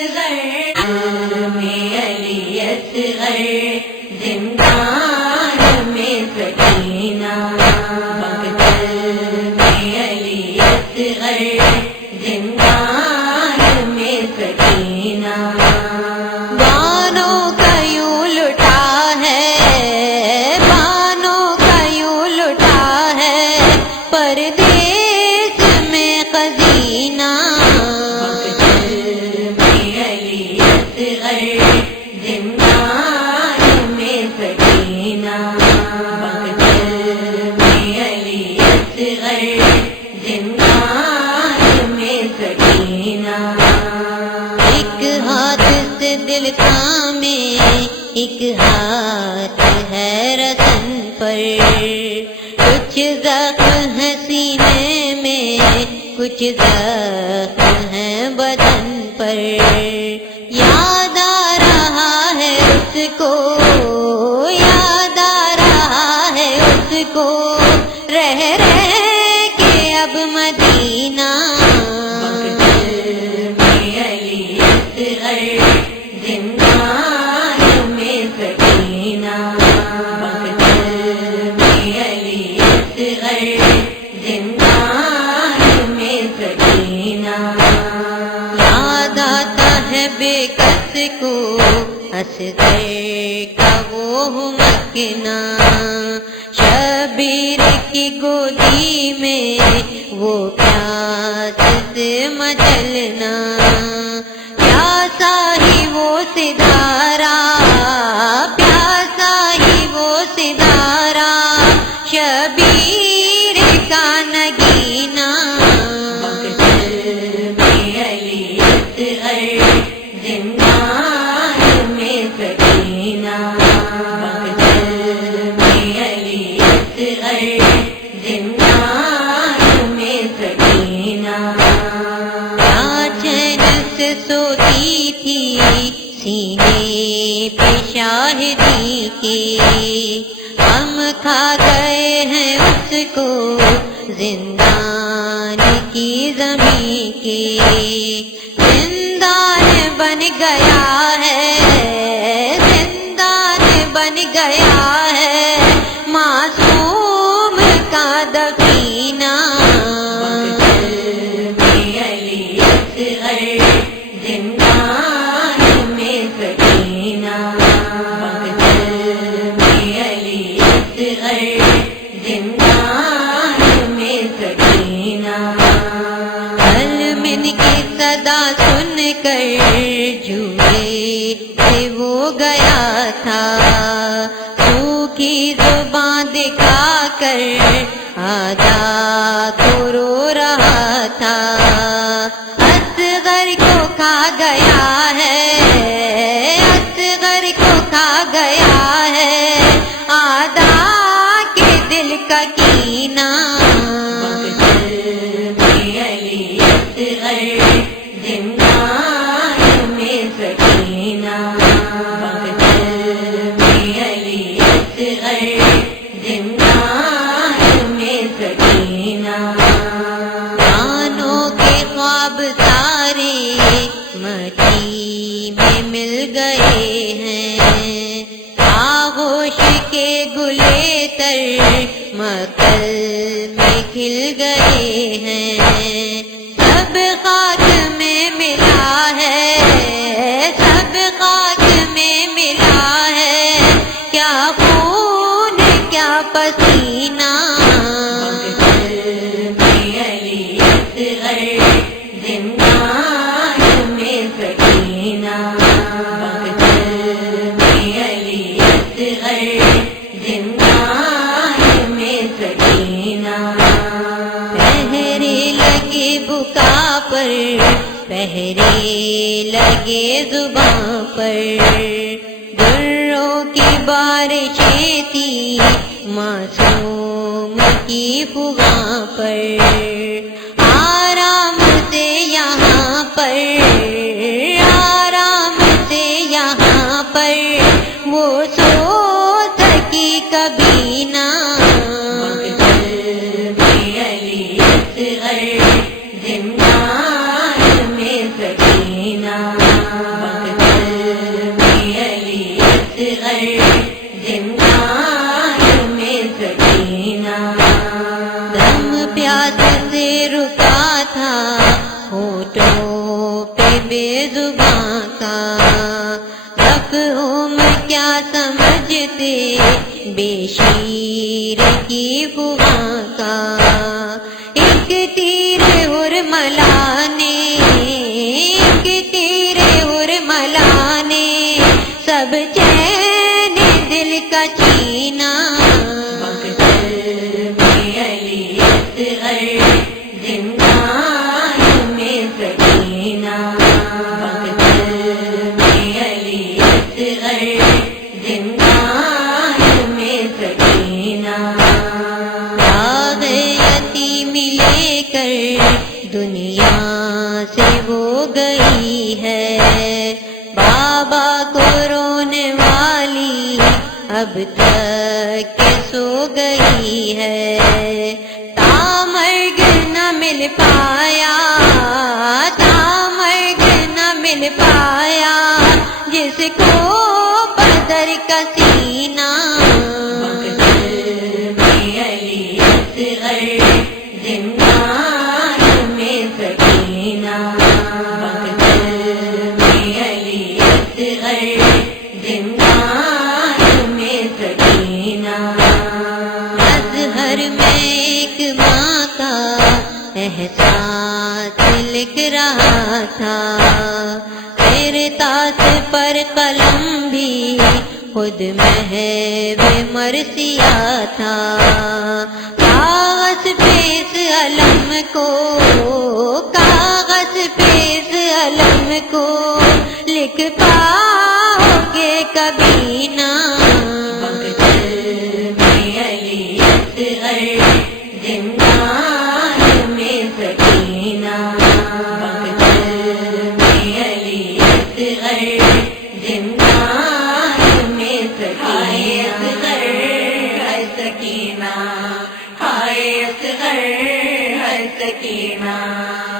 میں علی اصغر زندان میں سکینہ مقتل میں علی اصغر زندان میں سکینہ بانوں کا یوں لٹا ہے بانوں کا یوں لٹا ہے پردیس میں خزینہ زندان میں سکینہ مقتل میں علی اصغر زندان میں سکینہ ایک ہاتھ سے دل تھامے ایک ہاتھ ہے رسن پر کچھ زخم ہے سینے میں کچھ زخم ہے بدن پر یاد آ رہا ہے اس کو یاد آ رہا ہے اس کو رہ کے اب مدینہ مقتل میں علی اصغر زندان میں سکینہ مقتل میں علی اصغر زندان میں سکینہ یاد آتا ہے بے کس کو اصغر کا وہ مکنا شبیر کی گودی میں وہ پیاس سے مچلنا پیاسا ہی وہ ستارہ پیاسا ہی وہ ستارہ شبیر کا نگینہ مقتل میں علی اصغر زندان میں سکینہ مقتل میں علی اصغر زندان میں سکینہ کیا چین سے سوتی تھی سینے پہ شاہدی کے ہم کھا گئے ہیں اس کو زندان کی زمین کے زندان بن گیا ہے زندان بن گیا ہے معصوم کا دفینہ مقتل میں علی اصغر زندان میں سکینہ مقتل میں علی اصغر زندان میں سکینہ من کی صدا سن کر جوئے سے وہ گیا تھا سوکھی زبان دکھا کر آدھا تو رو رہا تھا اصغر کو کھا گیا ہے اصغر کو کھا گیا ہے آدھا کے دل کا کینہ مقتل میں علی اصغر زندان میں سکینہ مقتل میں علی اصغر زندان میں سکینہ کانوں کے خواب سارے مٹی میں مل گئے ہیں آغوش کے گلے تر مکل میں کھل گئے ہیں سب خاک میں ملا ہے سب خاک میں ملا ہے کیا خون کیا پسینہ مقتل میں علی اصغر زندان میں سکینہ مقتل میں علی اصغر زندان میں سکینہ پہرے لگے بکا پر پہرے لگے زباں پر دروں کی بارشیں تھی معصوم کی فغاں پر آرام سے یہاں پر آرام سے یہاں پر وہ سو سکی کبھی نہ مقتل میں علی اصغر زندان میں سکینہ پیاس سے رکا تھا ہونٹوں پہ بے زباں کا، مفہوم کیا سمجھتے بے شیر کی فغاں کا، ایک تیر حرملا نے، ایک تیر حرملا نے سب چین دل کا چھینا، دنیا سے وہ گئی ہے، بابا کو رونے والی اب تک کے سو گئی ہے، تامرگ نہ مل پایا، تامرگ نہ مل پایا جس کو بدر کا سینہ، اظہر میں ایک ماں کا احساس لکھ رہا تھا، میرے تاس پر قلم بھی خود محو مرثیہ تھا، کاغذ پہ اس علم کو، کاغذ پہ اس علم کو لکھ پاؤ گے کبھی نہ، سکینہ، ہائے اصغر ہے سکینہ۔